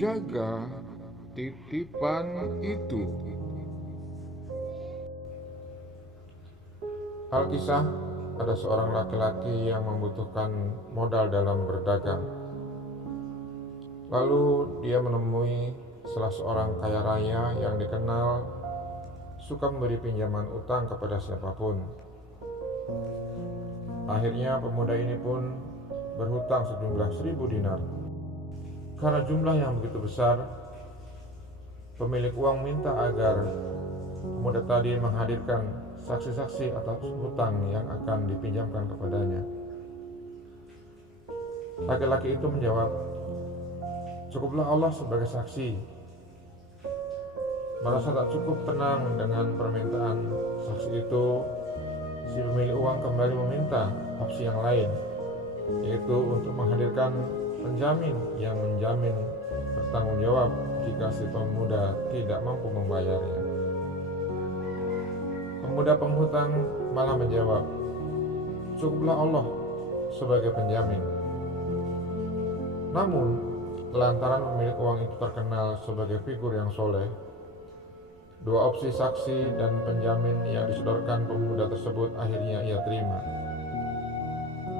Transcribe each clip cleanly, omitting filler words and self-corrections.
jaga titipan itu. Alkisah, ada seorang laki-laki yang membutuhkan modal dalam berdagang. Lalu dia menemui salah seorang kaya raya yang dikenal suka memberi pinjaman utang kepada siapapun. Akhirnya pemuda ini pun berhutang sejumlah 1.000 dinar. Karena jumlah yang begitu besar, pemilik uang minta agar pemuda tadi menghadirkan saksi-saksi atas hutang yang akan dipinjamkan kepadanya. Laki-laki itu menjawab, "Cukuplah Allah sebagai saksi." Merasa tak cukup tenang dengan permintaan saksi itu, si pemilik uang kembali meminta opsi yang lain, yaitu untuk menghadirkan penjamin yang menjamin bertanggung jawab jika si pemuda tidak mampu membayarnya. Pemuda penghutang malah menjawab, "Cukuplah Allah sebagai penjamin." Namun, lantaran pemilik uang itu terkenal sebagai figur yang soleh, dua opsi saksi dan penjamin yang disodorkan pemuda tersebut akhirnya ia terima.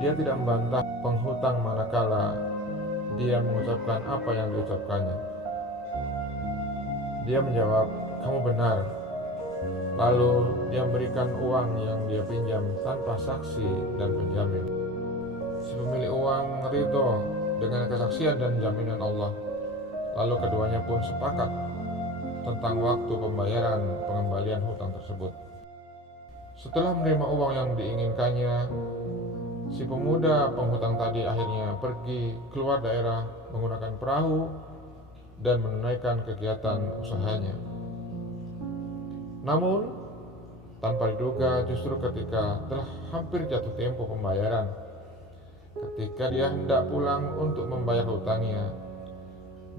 Dia tidak membantah penghutang manakala dia mengucapkan apa yang diucapkannya. Dia menjawab, "Kamu benar." Lalu dia memberikan uang yang dia pinjam tanpa saksi dan penjamin. Si pemilik uang ridho dengan kesaksian dan jaminan Allah. Lalu keduanya pun sepakat tentang waktu pembayaran pengembalian hutang tersebut. Setelah menerima uang yang diinginkannya, si pemuda penghutang tadi akhirnya pergi keluar daerah menggunakan perahu dan menunaikan kegiatan usahanya. Namun, tanpa diduga justru ketika telah hampir jatuh tempo pembayaran, ketika dia hendak pulang untuk membayar hutangnya,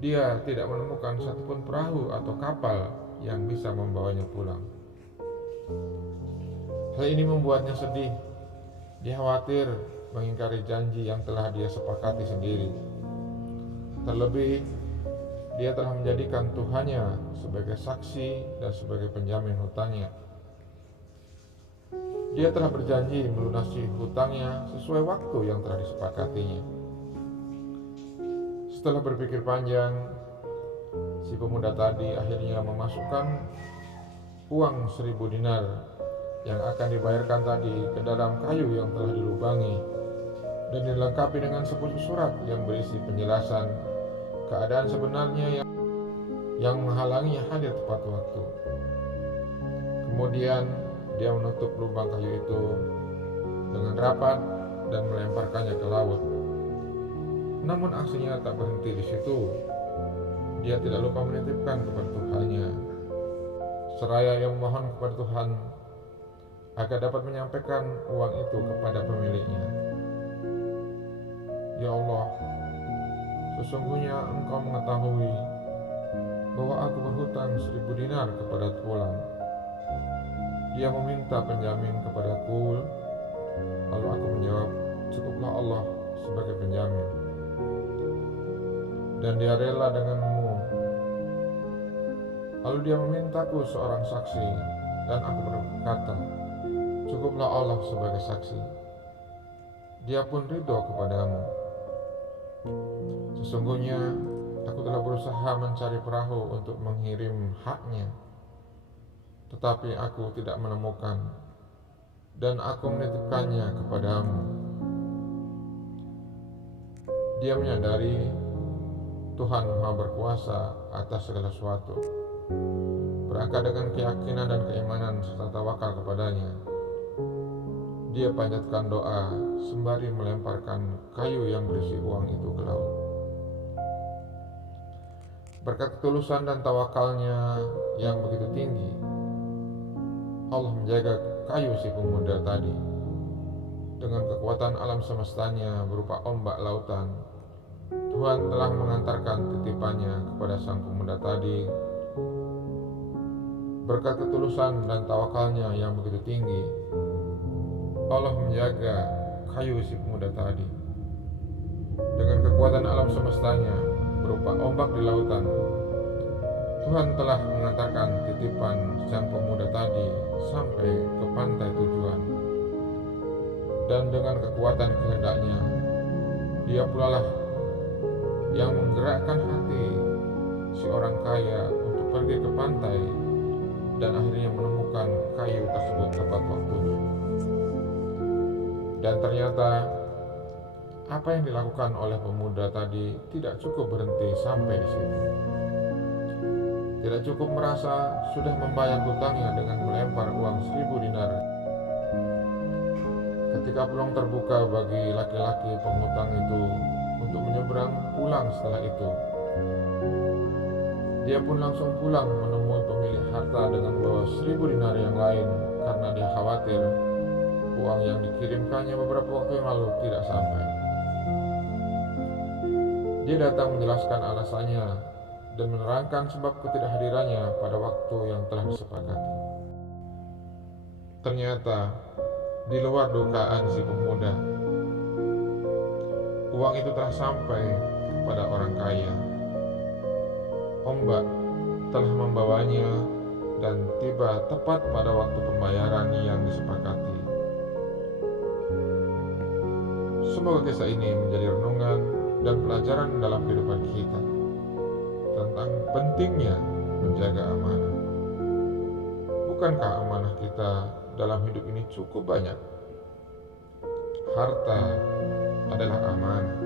dia tidak menemukan satupun perahu atau kapal yang bisa membawanya pulang. Hal ini membuatnya sedih. Dia khawatir mengingkari janji yang telah dia sepakati sendiri. Terlebih, dia telah menjadikan Tuhannya sebagai saksi dan sebagai penjamin hutangnya. Dia telah berjanji melunasi hutangnya sesuai waktu yang telah disepakatinya. Setelah berpikir panjang, si pemuda tadi akhirnya memasukkan uang 1.000 dinar yang akan dibayarkan tadi ke dalam kayu yang telah dilubangi dan dilengkapi dengan sepucuk surat yang berisi penjelasan keadaan sebenarnya yang menghalanginya hadir tepat waktu. Kemudian dia menutup lubang kayu itu dengan rapat dan melemparkannya ke laut. Namun aksinya tak berhenti di situ. Dia tidak lupa menitipkan kepada Tuhannya, seraya yang memohon kepada Tuhan agar dapat menyampaikan uang itu kepada pemiliknya. "Ya Allah, sesungguhnya Engkau mengetahui bahwa aku berhutang 1.000 dinar kepada fulan. Dia meminta penjamin kepadaku, lalu aku menjawab, cukuplah Allah sebagai penjamin. Dan dia rela denganmu. Lalu dia memintaku seorang saksi, dan aku berkata, cukuplah Allah sebagai saksi. Dia pun ridho kepadamu. Sesungguhnya aku telah berusaha mencari perahu untuk mengirim haknya, tetapi aku tidak menemukan, dan aku menitipkannya kepadamu." Dia menyadari Tuhan Maha Berkuasa atas segala sesuatu. Berangkat dengan keyakinan dan keimanan serta tawakal kepadanya, dia panjatkan doa sembari melemparkan kayu yang berisi uang itu ke laut. Berkat ketulusan dan tawakalnya yang begitu tinggi, Allah menjaga kayu si pemuda tadi. Dengan kekuatan alam semestanya berupa ombak lautan, Tuhan telah mengantarkan titipannya kepada sang pemuda tadi. Berkat ketulusan dan tawakalnya yang begitu tinggi, Allah menjaga kayu si pemuda tadi. Dengan kekuatan alam semestanya, berupa ombak di lautan. Tuhan telah mengantarkan titipan sang pemuda tadi sampai ke pantai tujuan. Dan dengan kekuatan kehendaknya, dia pula lah yang menggerakkan hati si orang kaya untuk pergi ke pantai dan akhirnya menemukan kayu tersebut tepat waktunya. Dan ternyata apa yang dilakukan oleh pemuda tadi tidak cukup berhenti sampai di situ. Tidak cukup merasa sudah membayar hutangnya dengan melempar uang 1.000 dinar. Ketika peluang terbuka bagi laki-laki penghutang itu untuk menyeberang pulang setelah itu, dia pun langsung pulang menemui pemilik harta dengan membawa 1.000 dinar yang lain karena dia khawatir uang yang dikirimkannya beberapa waktu yang lalu tidak sampai. Dia datang menjelaskan alasannya dan menerangkan sebab ketidakhadirannya pada waktu yang telah disepakati. Ternyata di luar dugaan si pemuda, uang itu telah sampai kepada orang kaya. Ombak telah membawanya dan tiba tepat pada waktu pembayaran yang disepakati. Semoga kisah ini menjadi renungan dan pelajaran dalam kehidupan kita tentang pentingnya menjaga amanah. Bukankah amanah kita dalam hidup ini cukup banyak? Harta adalah amanah,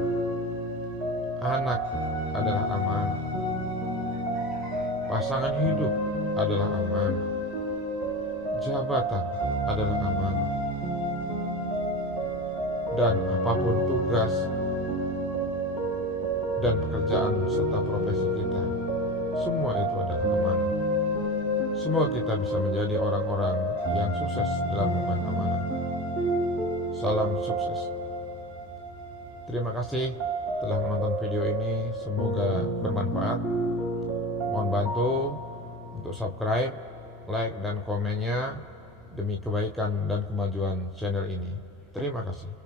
anak adalah amanah, pasangan hidup adalah amanah, jabatan adalah amanah, dan apapun tugas dan pekerjaan serta profesi kita, semua itu adalah amanah. Semoga kita bisa menjadi orang-orang yang sukses dalam memainkan amanah. Salam sukses. Terima kasih telah menonton video ini, semoga bermanfaat. Mohon bantu untuk subscribe, like, dan komennya demi kebaikan dan kemajuan channel ini. Terima kasih.